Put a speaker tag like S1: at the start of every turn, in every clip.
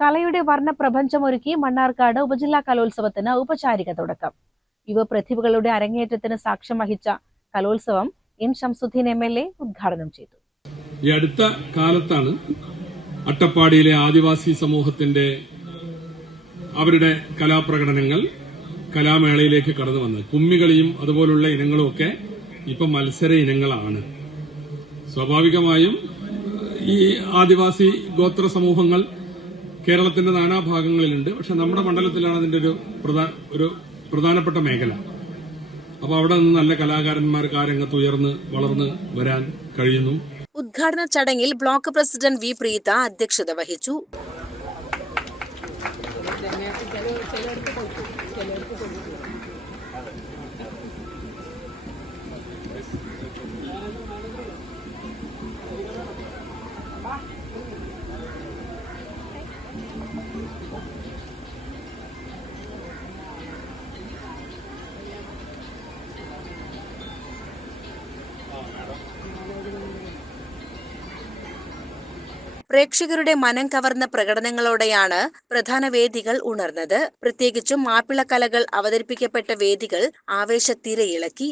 S1: കലയുടെ വർണ പ്രപഞ്ചമൊരുക്കി മണ്ണാർക്കാട് ഉപജില്ലാ കലോത്സവത്തിന് ഔപചാരിക തുടക്കം. യുവ പ്രതിഭകളുടെ അരങ്ങേറ്റത്തിന് സാക്ഷ്യം വഹിച്ച കലോത്സവം M Shamsuddin M L A ഉദ്ഘാടനം ചെയ്തു.
S2: ഈ അടുത്ത കാലത്താണ് അട്ടപ്പാടിയിലെ ആദിവാസി സമൂഹത്തിന്റെ അവരുടെ കലാപ്രകടനങ്ങൾ കലാമേളയിലേക്ക് കടന്നു വന്നത്. കുമ്മികളിയും അതുപോലുള്ള ഇനങ്ങളും ഒക്കെ ഇപ്പൊ മത്സര ഇനങ്ങളാണ്. സ്വാഭാവികമായും ഈ ആദിവാസി ഗോത്ര സമൂഹങ്ങൾ കേരളത്തിന്റെ നാനാഭാഗങ്ങളിലുണ്ട്. പക്ഷെ നമ്മുടെ മണ്ഡലത്തിലാണ് അതിന്റെ ഒരു പ്രധാന ഒരു പ്രധാനപ്പെട്ട മേഖല. അപ്പൊ അവിടെ നിന്ന് നല്ല കലാകാരന്മാർക്ക് ആ രംഗത്ത് ഉയർന്ന് വളർന്ന് വരാൻ കഴിയുന്നു.
S3: ഉദ്ഘാടന ചടങ്ങിൽ ബ്ലോക്ക് പ്രസിഡന്റ് വി പ്രീത അധ്യക്ഷത വഹിച്ചു. പ്രേക്ഷകരുടെ മനം കവർന്ന പ്രകടനങ്ങളോടെയാണ് പ്രധാന വേദികൾ ഉണർന്നത്. പ്രത്യേകിച്ചും മാപ്പിളക്കലകൾ അവതരിപ്പിക്കപ്പെട്ട വേദികൾ ആവേശത്തിരയിളക്കി.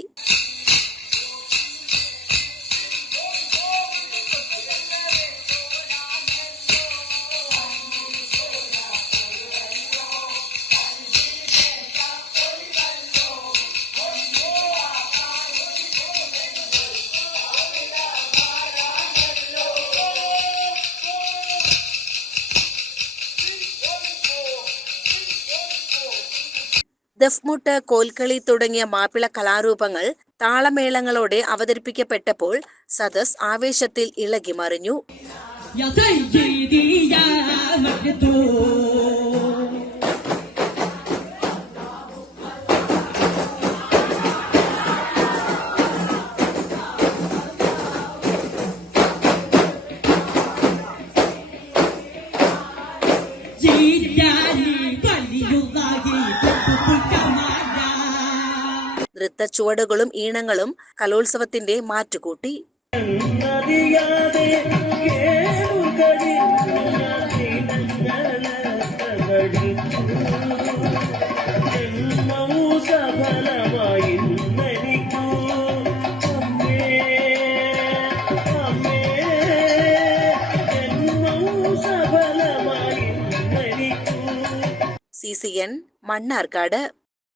S3: ദഫ്മുട്ട് കോൽക്കളി തുടങ്ങിയ മാപ്പിള കലാരൂപങ്ങൾ താളമേളങ്ങളോടെ അവതരിപ്പിക്കപ്പെട്ടപ്പോൾ സദസ് ആവേശത്തിൽ ഇളകിമറിഞ്ഞു
S4: يا
S3: നൃത്ത ചുവടുകളും ഈണങ്ങളും കലോത്സവത്തിന്റെ മാറ്റുകൂട്ടി. C C N Mannarkkad